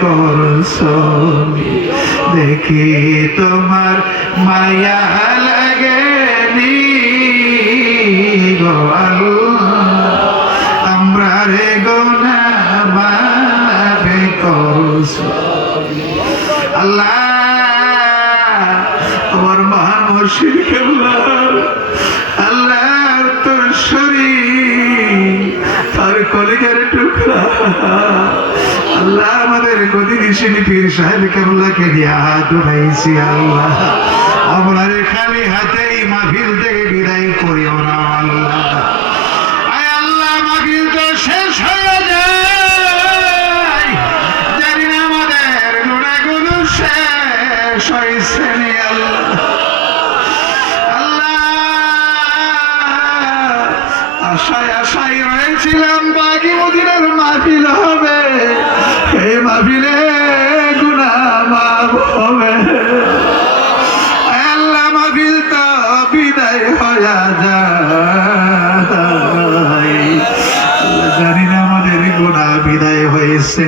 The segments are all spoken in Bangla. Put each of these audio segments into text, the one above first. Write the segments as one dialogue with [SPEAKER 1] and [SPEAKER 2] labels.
[SPEAKER 1] করছ দেখি তোমার মায়া লাগে নি আমরা রে গোনা মারে করছ আল্লাহ আমার মহান মসির আল্লাহর তোর শরীর, তার কলিজার টুকরা। আল্লাহ দিশিনি পীর সাহেব কেবলাকে দিয়ে হাত উঠাইছি আল্লাহ। আমরা রে খালি হাতেই মাহফিল থেকে বিদায় করিও না আল্লাহ। আশায় আশায় রয়েছিলাম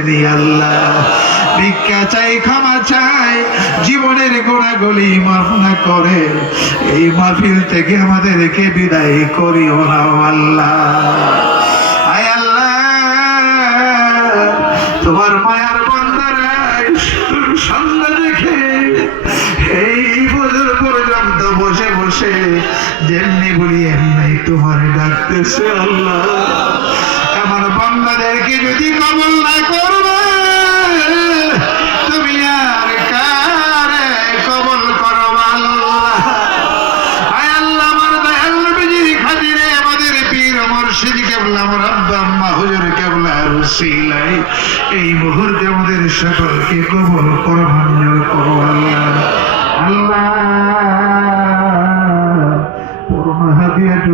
[SPEAKER 1] নি আল্লাহ। ভিক্ষা চাই, ক্ষমা চাই, জীবনের গোড়াগুলি মাফ না করে। এই মাহফিল থেকে আমাদেরকে বিদায় করিও না আল্লাহ। আয় আল্লাহ, তোমার মায়ার বন্দারা সন্ধ্যা দেখে এই বছর পর্যন্ত বসে বসে যেমনি বলি, এমনি তোমার ডাকতেছে আল্লাহ। আমার বান্দাদেরকে যদি কবল না করবে, তুমি আর কারে কবল করো আল্লাহ আয় আল্লাহ, আমার দয়াল নবীজির খাতিরে আমাদের পীর মুর্শিদ কেবলা, আমার আব্বা আম্মা, হুজুর কেবলা, রসিলাই, এই মুহূর্তে আমাদের সকলকে কবল করো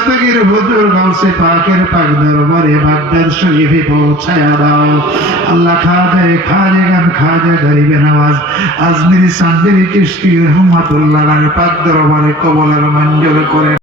[SPEAKER 1] দস্তগীর হুজুর গাউসে পাকের পাক দরবারে বাগদাদ শরীফে পৌঁছায়া দাও। আল্লাহ খাজে খাজে গান খাজে গরিবে নামাজ। আজমিরি সান্দিরি কৃষ্টি রহমাতুল্লাহ পাক দরবারে কবলের মঞ্জুর করে